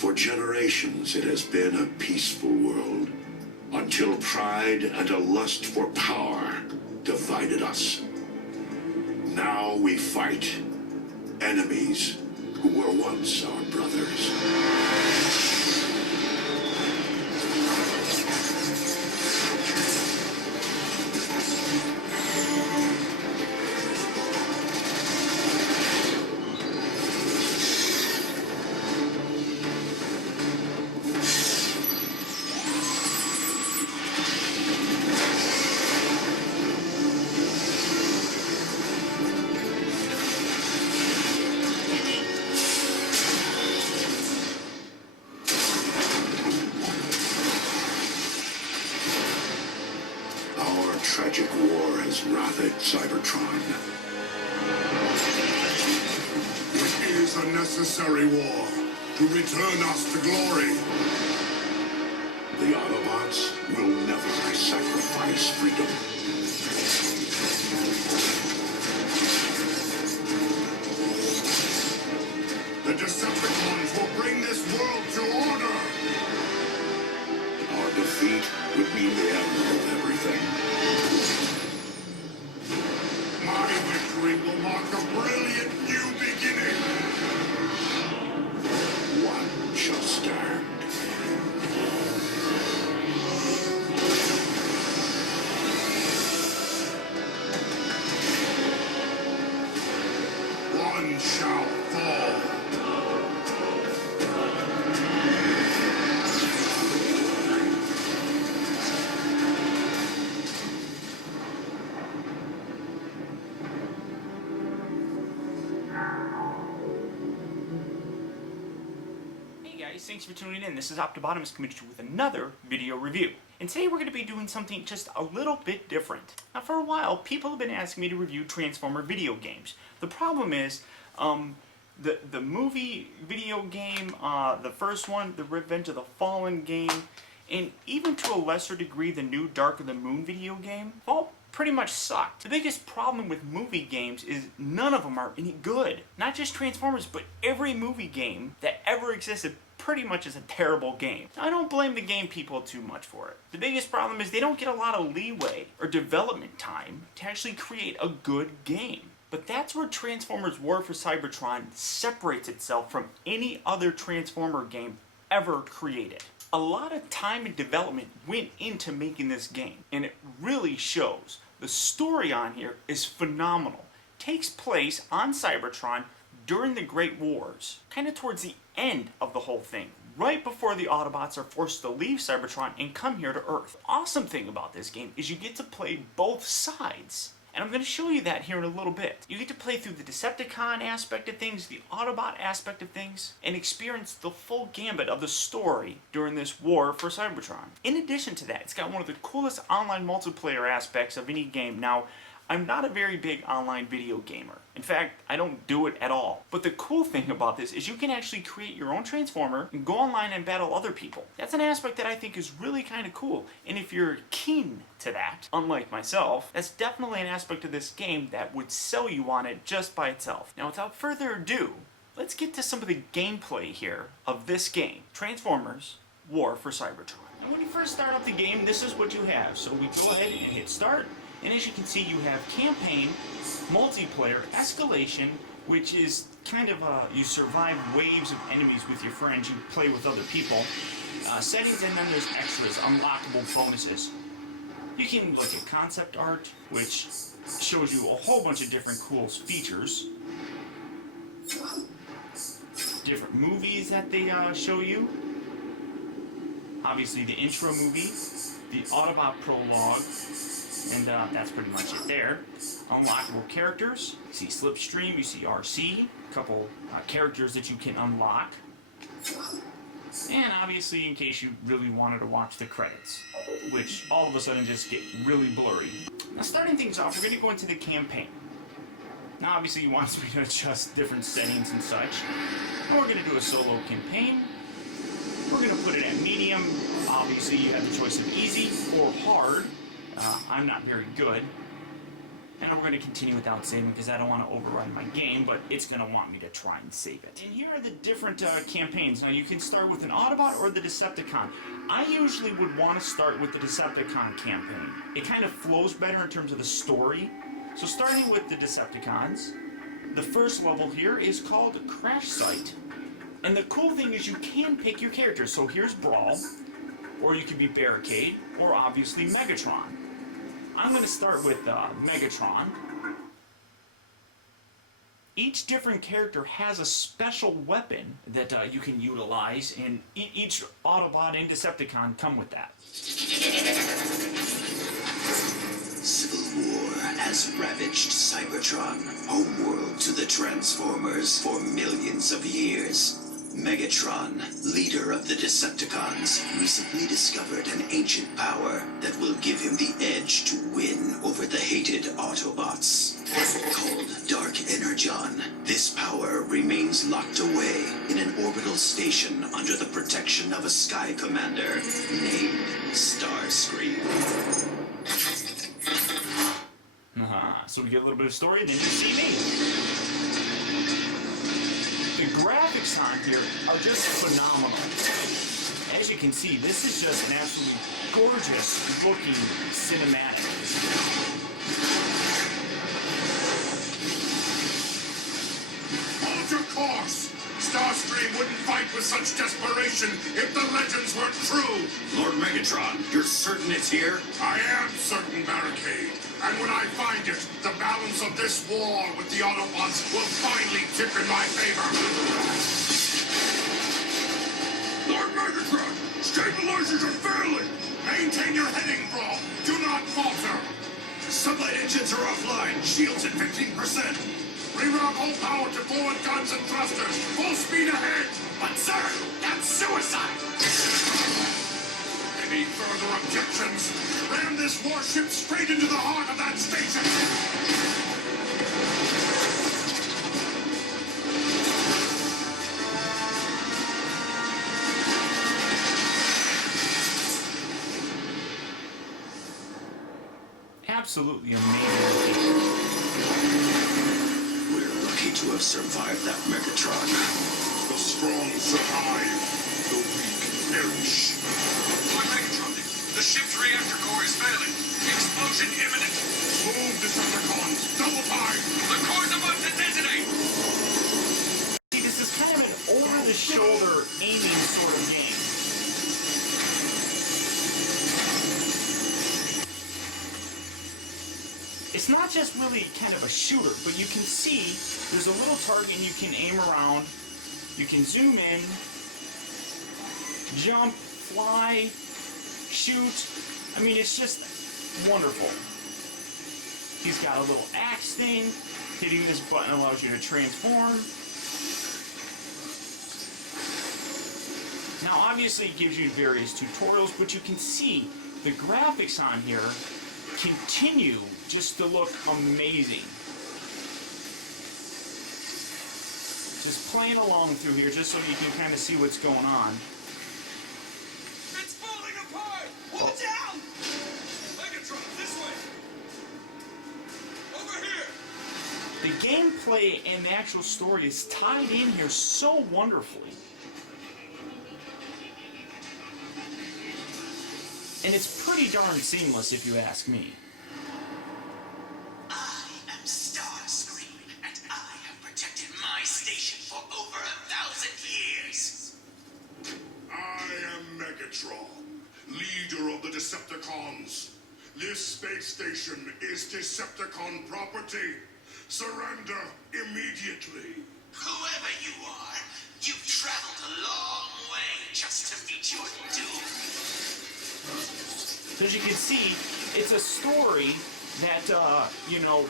For generations it has been a peaceful world, until pride and a lust for power divided us. Now we fight enemies who were once our brothers. Tragic war has ravaged Cybertron. It is a necessary war to return us to glory. The Autobots will never sacrifice freedom. The Decepticons will bring this world to order. Our defeat would mean the end of everything. My victory will mark a brilliant new beginning. One shall stand. One shall fall. Thanks for tuning in. This is Optibotimus coming to you with another video review. And today we're going to be doing something just a little bit different. Now for a while, people have been asking me to review Transformer video games. The problem is, the movie video game, the first one, the Revenge of the Fallen game, and even to a lesser degree the new Dark of the Moon video game, all pretty much sucked. The biggest problem with movie games is none of them are any good. Not just Transformers, but every movie game that ever existed pretty much is a terrible game. Now, I don't blame the game people too much for it. The biggest problem is they don't get a lot of leeway or development time to actually create a good game. But that's where Transformers War for Cybertron separates itself from any other Transformer game ever created. A lot of time and development went into making this game, and it really shows. The story on here is phenomenal. Takes place on Cybertron during the Great Wars, kind of towards the end of the whole thing, right before the Autobots are forced to leave Cybertron and come here to Earth. The awesome thing about this game is you get to play both sides. And I'm going to show you that here in a little bit. You get to play through the Decepticon aspect of things, the Autobot aspect of things, and experience the full gambit of the story during this war for Cybertron. In addition to that, it's got one of the coolest online multiplayer aspects of any game. Now, I'm not a very big online video gamer. In fact, I don't do it at all. But the cool thing about this is you can actually create your own Transformer and go online and battle other people. That's an aspect that I think is really kind of cool. And if you're keen to that, unlike myself, that's definitely an aspect of this game that would sell you on it just by itself. Now, without further ado, let's get to some of the gameplay here of this game, Transformers War for Cybertron. And when you first start up the game, this is what you have. So we go ahead and hit start. And as you can see, you have campaign, multiplayer, escalation, which is kind of you survive waves of enemies with your friends, you play with other people, settings, and then there's extras, unlockable bonuses. You can look at concept art, which shows you a whole bunch of different cool features, different movies that they show you, obviously the intro movie, the Autobot prologue, and that's pretty much it there. Unlockable characters. You see Slipstream, you see RC, a couple characters that you can unlock. And obviously, in case you really wanted to watch the credits, which all of a sudden just get really blurry. Now, starting things off, we're going to go into the campaign. Now, obviously, you want me to adjust different settings and such. And we're going to do a solo campaign. We're going to put it at medium. Obviously, you have the choice of easy or hard. I'm not very good. And we're going to continue without saving because I don't want to override my game, but it's going to want me to try and save it. And here are the different campaigns. Now you can start with an Autobot or the Decepticon. I usually would want to start with the Decepticon campaign. It kind of flows better in terms of the story. So starting with the Decepticons, the first level here is called Crash Site. And the cool thing is you can pick your character. So here's Brawl, or you can be Barricade, or obviously Megatron. I'm going to start with Megatron. Each different character has a special weapon that you can utilize, and each Autobot and Decepticon come with that. Civil War has ravaged Cybertron, homeworld to the Transformers, for millions of years. Megatron, leader of the Decepticons, recently discovered an ancient power that will give him the edge to win over the hated Autobots. Called Dark Energon, this power remains locked away in an orbital station under the protection of a Sky Commander named Starscream. So we get a little bit of story, then you see me. The graphics on here are just phenomenal. As you can see, this is just an absolutely gorgeous looking cinematic. Hold your course! Starscream wouldn't fight with such desperation if the legends weren't true! Lord Megatron, you're certain it's here? I am certain, Barricade. And when I find it, the balance of this war with the Autobots will finally tip in my favor. Lord Megatron, stabilizers are failing. Maintain your heading, Brawl. Do not falter. Sublight engines are offline. Shields at 15%. Reroute all power to forward guns and thrusters. Full speed ahead. But sir, that's suicide! Any further objections? Ram this warship straight into the heart of that station! Absolutely amazing. We're lucky to have survived that Megatron. The strong survive. The weak perish. Lord Megatron, the ship's reactor core is failing. Explosion imminent. Move, Decepticons! Double time! The core's about to detonate! See, this is kind of an over-the-shoulder aiming sort of game. It's not just really kind of a shooter, but you can see there's a little target and you can aim around. You can zoom in, jump, fly, shoot. I mean, it's just wonderful. He's got a little axe thing. Hitting this button allows you to transform. Now, obviously, it gives you various tutorials, but you can see the graphics on here continue just to look amazing. Just playing along through here just so you can kind of see what's going on. It's falling apart! Watch out! Megatron, this way! Over here! The gameplay and the actual story is tied in here so wonderfully. And it's pretty darn seamless if you ask me. I am Starscream, and I have protected my station for over 1,000 years. I am Megatron, leader of the Decepticons. This space station is Decepticon property. Surrender immediately. Whoever you are, you've traveled a long way just to meet your doom. So as you can see, it's a story that,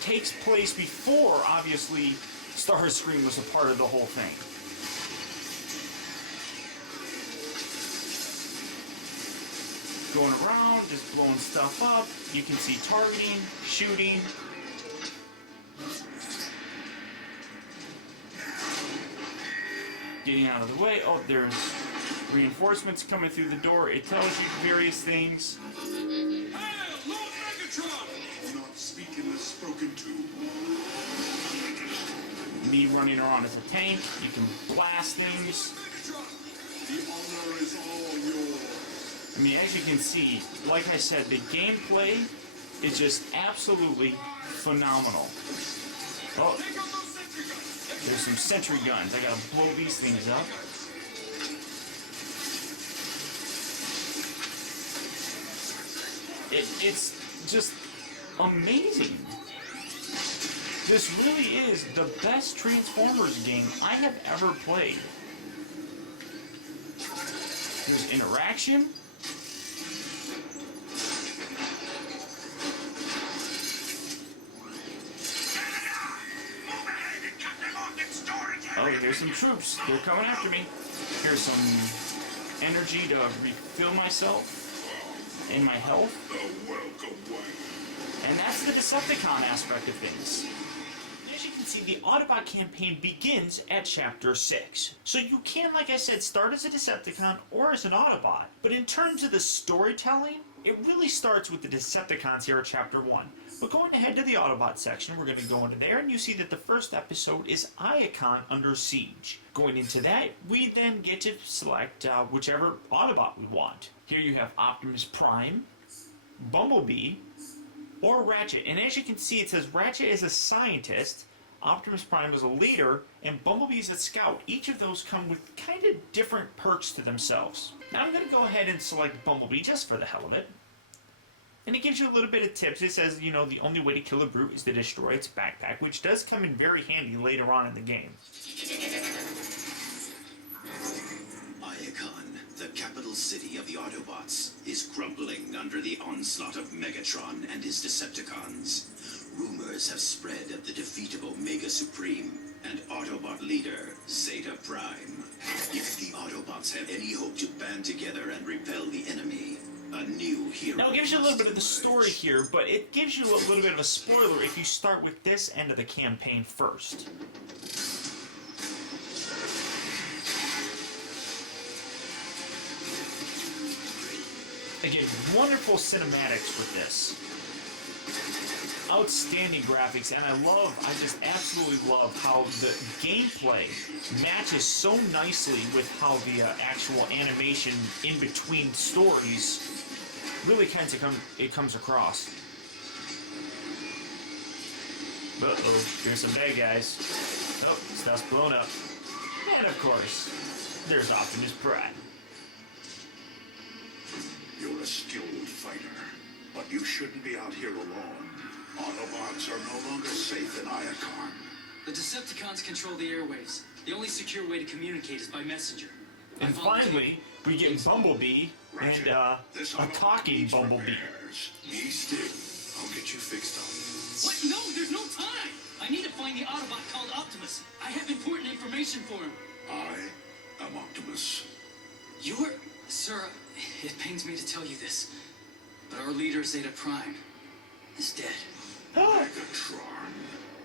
takes place before, obviously, Starscream was a part of the whole thing. Going around, just blowing stuff up. You can see targeting, shooting. Getting out of the way. Oh, there's reinforcements coming through the door. It tells you various things. Hail, Lord Megatron! Do not speak in this spoken to. Me running around as a tank, you can blast things. The honor is all yours. I mean, as you can see, like I said, the gameplay is just absolutely phenomenal. Oh, there's some sentry guns. I gotta blow these things up. It's just amazing. This really is the best Transformers game I have ever played. There's interaction. Oh, here's some troops. They're coming after me. Here's some energy to refill myself and my health. And that's the Decepticon aspect of things. As you can see, the Autobot campaign begins at Chapter 6. So you can, like I said, start as a Decepticon or as an Autobot. But in terms of the storytelling, it really starts with the Decepticons here at Chapter 1. But going ahead to the Autobot section, we're going to go into there, and you see that the first episode is Iacon Under Siege. Going into that, we then get to select whichever Autobot we want. Here you have Optimus Prime, Bumblebee, or Ratchet. And as you can see, it says Ratchet is a scientist, Optimus Prime is a leader, and Bumblebee is a scout. Each of those come with kind of different perks to themselves. Now I'm going to go ahead and select Bumblebee just for the hell of it. And it gives you a little bit of tips. It says, you know, the only way to kill a brute is to destroy its backpack, which does come in very handy later on in the game. Iacon, the capital city of the Autobots, is crumbling under the onslaught of Megatron and his Decepticons. Rumors have spread of the defeat of Omega Supreme and Autobot leader Zeta Prime. If the Autobots have any hope to band together and repel the enemy, a new hero. Now it gives you a little bit of the story here, but it gives you a little bit of a spoiler if you start with this end of the campaign first. Again, wonderful cinematics with this. Outstanding graphics, and I just absolutely love how the gameplay matches so nicely with how the actual animation in between stories really kind of comes across. Uh-oh, here's some bad guys. Oh, stuff's blown up. And of course, there's Optimus Prime. You're a skilled fighter, but you shouldn't be out here alone. Autobots are no longer safe in Iacon. The Decepticons control the airwaves. The only secure way to communicate is by messenger. And finally, we get Bumblebee and a talking Bumblebee. Be still. I'll get you fixed up. What? No, there's no time! I need to find the Autobot called Optimus. I have important information for him. I am Optimus. You're... Sir, it pains me to tell you this, but our leader, Zeta Prime, is dead. Megatron.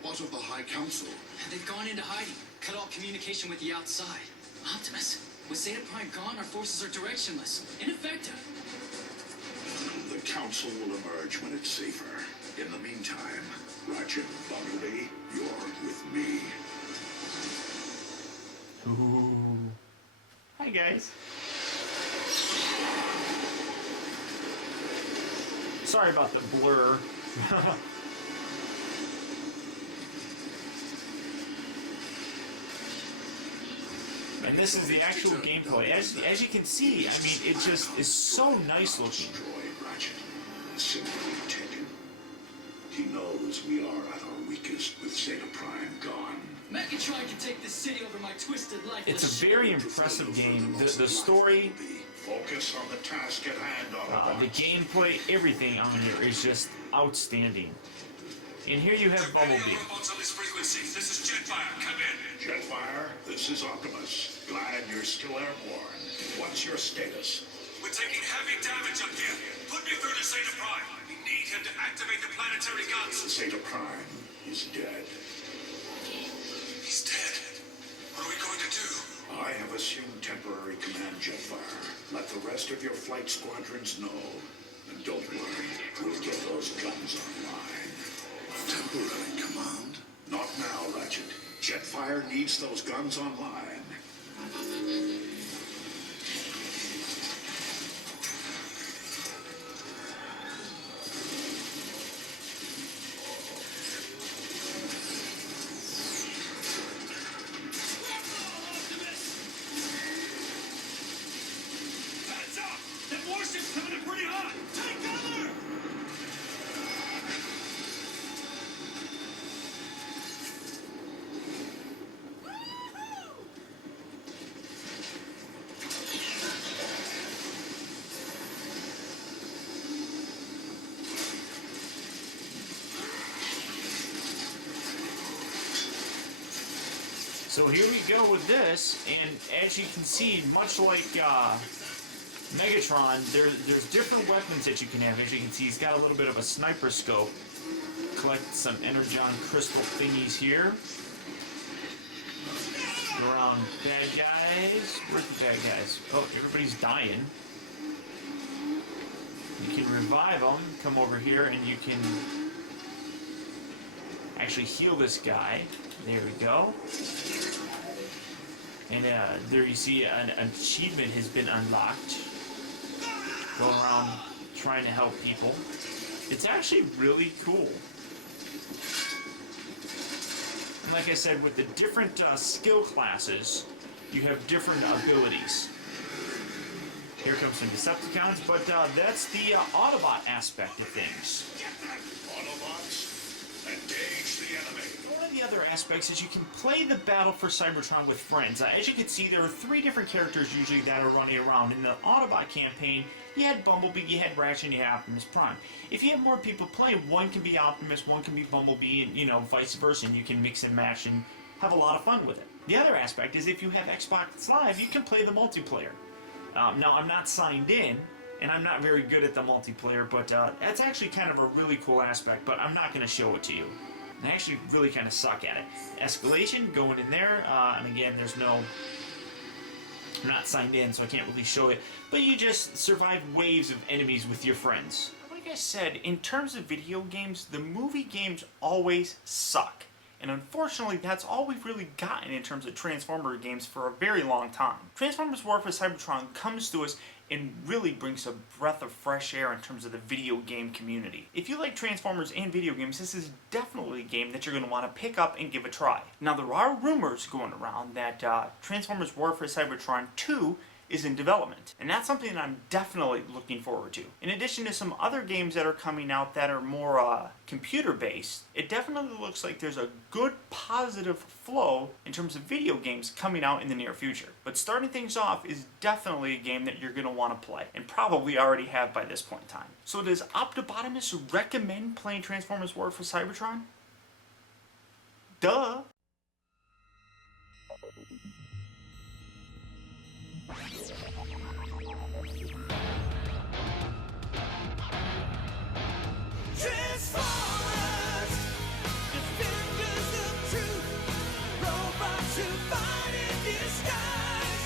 What of the High Council? They've gone into hiding, cut all communication with the outside. Optimus, with Zeta Prime gone, our forces are directionless, ineffective. The Council will emerge when it's safer. In the meantime, Ratchet, Bumblebee, you're with me. Ooh. Hi, guys. Sorry about the blur. And this is the actual gameplay. As you can see, I mean, it just is so nice looking. Destroy Ratchet. Simply take him. He knows we are at our weakest with Zeta Prime gone. Megatron can take this city over my twisted life. It's a very impressive game. The story, Focus on the task at hand, Autobots. the gameplay, everything on here is just outstanding. And here you have Bumblebee. Robots on this frequency. This is Jetfire. Come in. Jetfire, this is Optimus. Glad you're still airborne. What's your status? We're taking heavy damage up here. Put me through to Zeta Prime. We need him to activate the planetary guns. Zeta Prime is dead. He's dead. What are we going to do? I have assumed temporary command, Jetfire. Let the rest of your flight squadrons know. And don't worry, we'll get those guns online. Temporary command? Not now, Ratchet. Jetfire needs those guns online. Heads up! That warship's coming in pretty hot! Take cover! So here we go with this, and as you can see, much like Megatron, there's different weapons that you can have. As you can see, he's got a little bit of a sniper scope. Collect some energon crystal thingies here. Go around bad guys. Where's the bad guys? Oh, everybody's dying. You can revive them. Come over here and you can actually heal this guy. There we go. And there you see an achievement has been unlocked. Go around trying to help people. It's actually really cool. And like I said, with the different skill classes, you have different abilities. Here comes some Decepticons, but that's the Autobot aspect of things. Autobots, engage the enemy. One of the other aspects is you can play the battle for Cybertron with friends. As you can see, there are 3 different characters usually that are running around. In the Autobot campaign, you had Bumblebee, you had Ratchet, and you had Optimus Prime. If you have more people play, one can be Optimus, one can be Bumblebee, and vice versa, and you can mix and match and have a lot of fun with it. The other aspect is if you have Xbox Live, you can play the multiplayer. Now, I'm not signed in, and I'm not very good at the multiplayer, but that's actually kind of a really cool aspect, but I'm not going to show it to you. I actually really kind of suck at it. Escalation, going in there, and again, I'm not signed in, so I can't really show it, but you just survive waves of enemies with your friends. Like I said, in terms of video games, the movie games always suck. And unfortunately, that's all we've really gotten in terms of Transformer games for a very long time. Transformers War for Cybertron comes to us and really brings a breath of fresh air in terms of the video game community. If you like Transformers and video games, this is definitely a game that you're going to want to pick up and give a try. Now, there are rumors going around that Transformers War for Cybertron 2 is in development, and that's something that I'm definitely looking forward to. In addition to some other games that are coming out that are more computer-based, it definitely looks like there's a good positive flow in terms of video games coming out in the near future. But starting things off is definitely a game that you're going to want to play, and probably already have by this point in time. So does Optibotimus recommend playing Transformers War for Cybertron? Duh! Transformers, defenders of truth, robots who fight in disguise.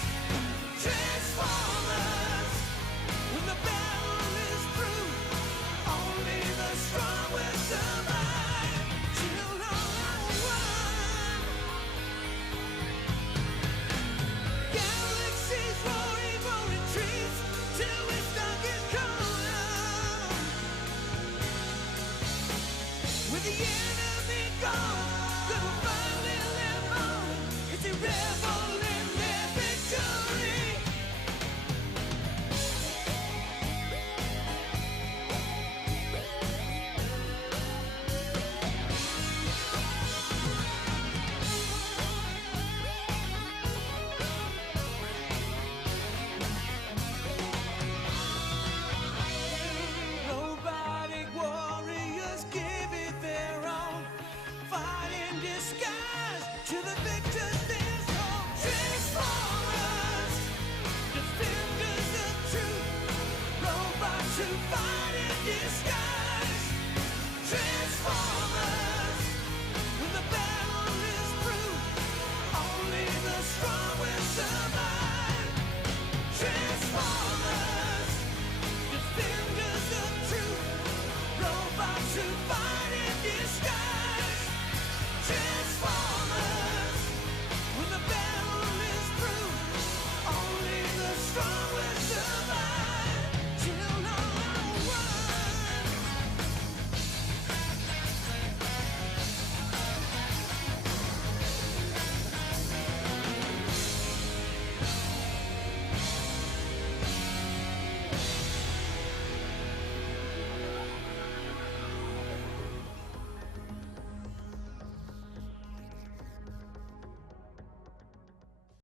Transformers, when the battle is through, only the strong will survive. Children run. Galaxies roar, evil retreats till wisdom is gone. With the enemy gone, they will finally live on. It's a rebel in their victory. Robotic warriors give it their all. Fight in disguise to the victors there's hope. Transformers, defenders of truth, robots who fight in disguise.